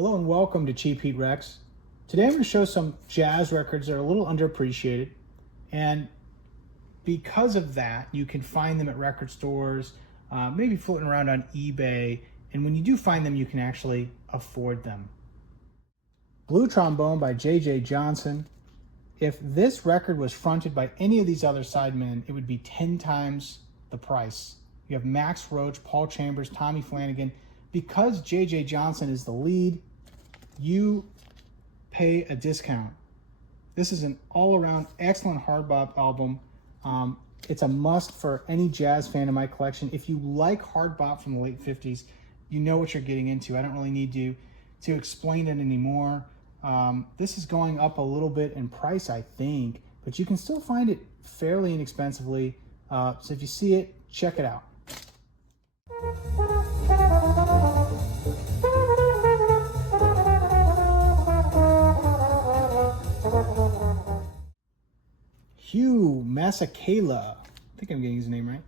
Hello and welcome to Cheap Heat Rex. Today I'm going to show some jazz records that are a little underappreciated, and because of that you can find them at record stores, maybe floating around on eBay, and when you do find them you can actually afford them. Blue Trombone by J.J. Johnson. If this record was fronted by any of these other sidemen, it would be 10 times the price. You have Max Roach, Paul Chambers, Tommy Flanagan. Because J.J. Johnson is the lead, you pay a discount. This is an all-around excellent hard bop album. It's a must for any jazz fan in my collection. If you like hard bop from the late 50s, you know what you're getting into. I don't really need to explain it anymore. This is going up a little bit in price, I think, but you can still find it fairly inexpensively. So if you see it, check it out. Hugh Masegela, I think I'm getting his name right.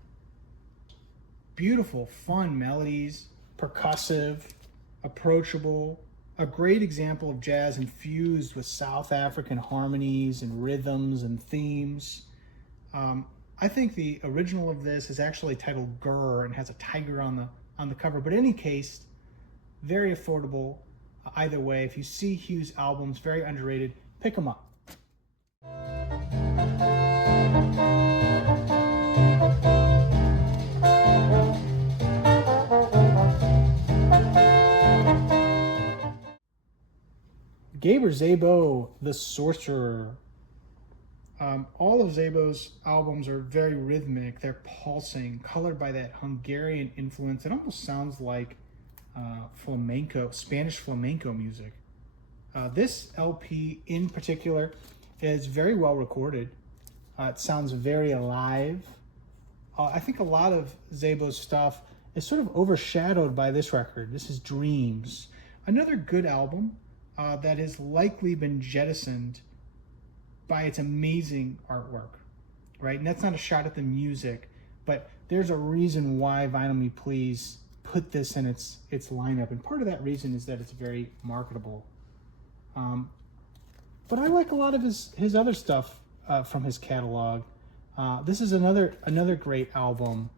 Beautiful, fun melodies, percussive, approachable, a great example of jazz infused with South African harmonies and rhythms and themes. I think the original of this is actually titled Grrr and has a tiger on the cover, but in any case, very affordable either way. If you see Hugh's albums, very underrated, pick them up. Gaber Zemo, the Sorcerer. All of Zebo's albums are very rhythmic. They're pulsing, colored by that Hungarian influence. It almost sounds like flamenco, Spanish flamenco music. This LP in particular is very well recorded. It sounds very alive. I think a lot of Zebo's stuff is sort of overshadowed by this record. This is Dreams. Another good album that has likely been jettisoned by its amazing artwork, right? And that's not a shot at the music, but there's a reason why Vinyl Me Please put this in its lineup, and part of that reason is that it's very marketable. But I like a lot of his other stuff from his catalog. This is another great album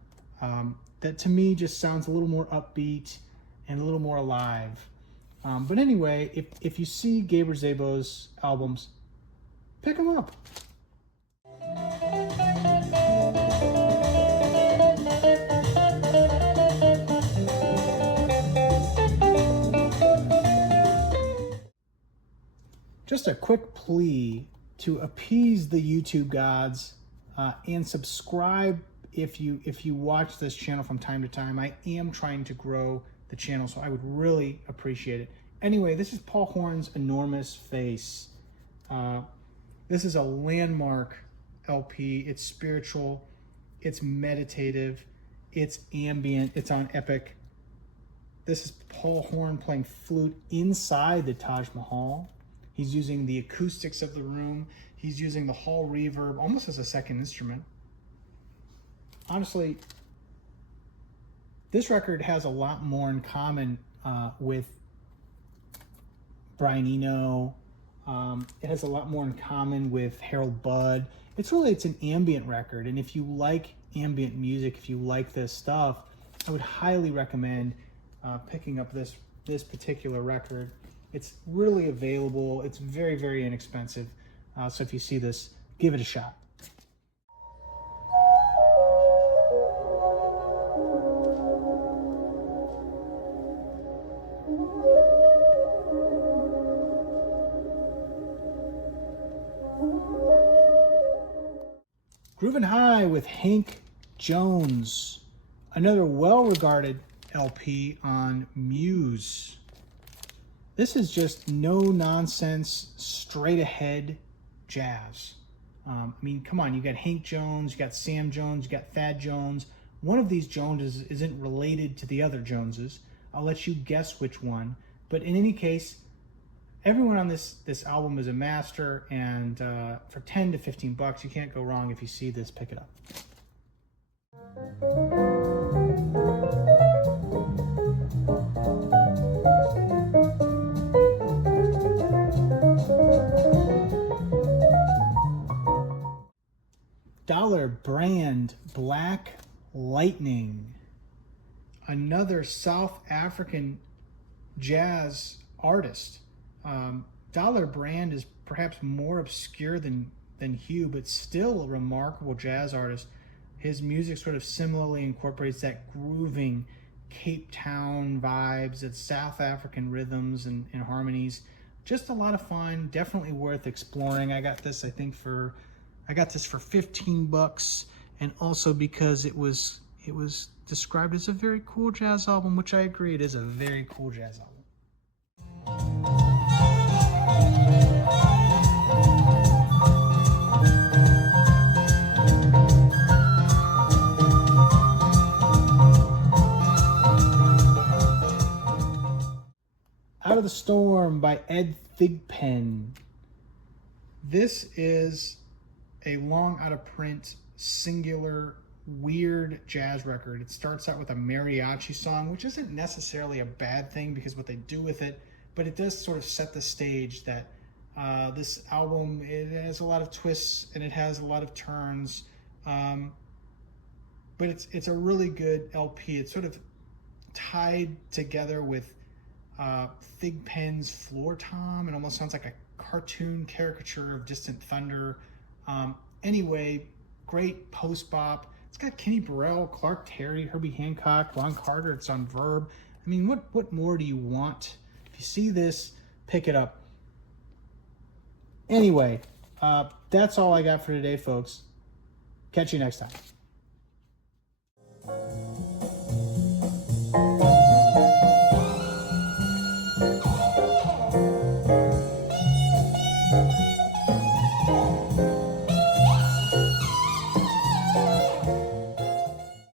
that to me just sounds a little more upbeat and a little more alive. But anyway, if you see Gaber Zemo's albums, pick them up. Just a quick plea to appease the YouTube gods and subscribe if you watch this channel from time to time. I am trying to grow the channel, so I would really appreciate it. Anyway, this is Paul Horn's Enormous Face. This is a landmark LP. It's spiritual, it's meditative, it's ambient, it's on Epic. This is Paul Horn playing flute inside the Taj Mahal. He's using the acoustics of the room. He's using the hall reverb almost as a second instrument. Honestly, this record has a lot more in common with Brian Eno. It has a lot more in common with Harold Budd. It's an ambient record, and if you like ambient music, if you like this stuff, I would highly recommend picking up this particular record. It's really available. It's very, very inexpensive. So if you see this, give it a shot. Groovin' High with Hank Jones, another well-regarded LP on Muse. This is just no-nonsense, straight-ahead jazz. I mean, come on, you got Hank Jones, you got Sam Jones, you got Thad Jones. One of these Joneses isn't related to the other Joneses. I'll let you guess which one. But in any case, everyone on this album is a master, and for 10 to 15 bucks, you can't go wrong. If you see this, pick it up. Brand, Black Lightning. Another South African jazz artist. Dollar Brand is perhaps more obscure than Hugh, but still a remarkable jazz artist. His music sort of similarly incorporates that grooving Cape Town vibes, it's South African rhythms and harmonies. Just a lot of fun, definitely worth exploring. I got this, I got this for 15 bucks, and also because it was described as a very cool jazz album, which I agree, it is a very cool jazz album. Out of the Storm by Ed Thigpen. This is a long out of print, singular, weird jazz record. It starts out with a mariachi song, which isn't necessarily a bad thing because what they do with it, but it does sort of set the stage that this album, it has a lot of twists and it has a lot of turns, but it's a really good LP. It's sort of tied together with Thigpen's Floor Tom. It almost sounds like a cartoon caricature of Distant Thunder. Anyway, great post-bop. It's got Kenny Burrell, Clark Terry, Herbie Hancock, Ron Carter. It's on Verb. I mean, what more do you want? If you see this, pick it up. Anyway, that's all I got for today, folks. Catch you next time.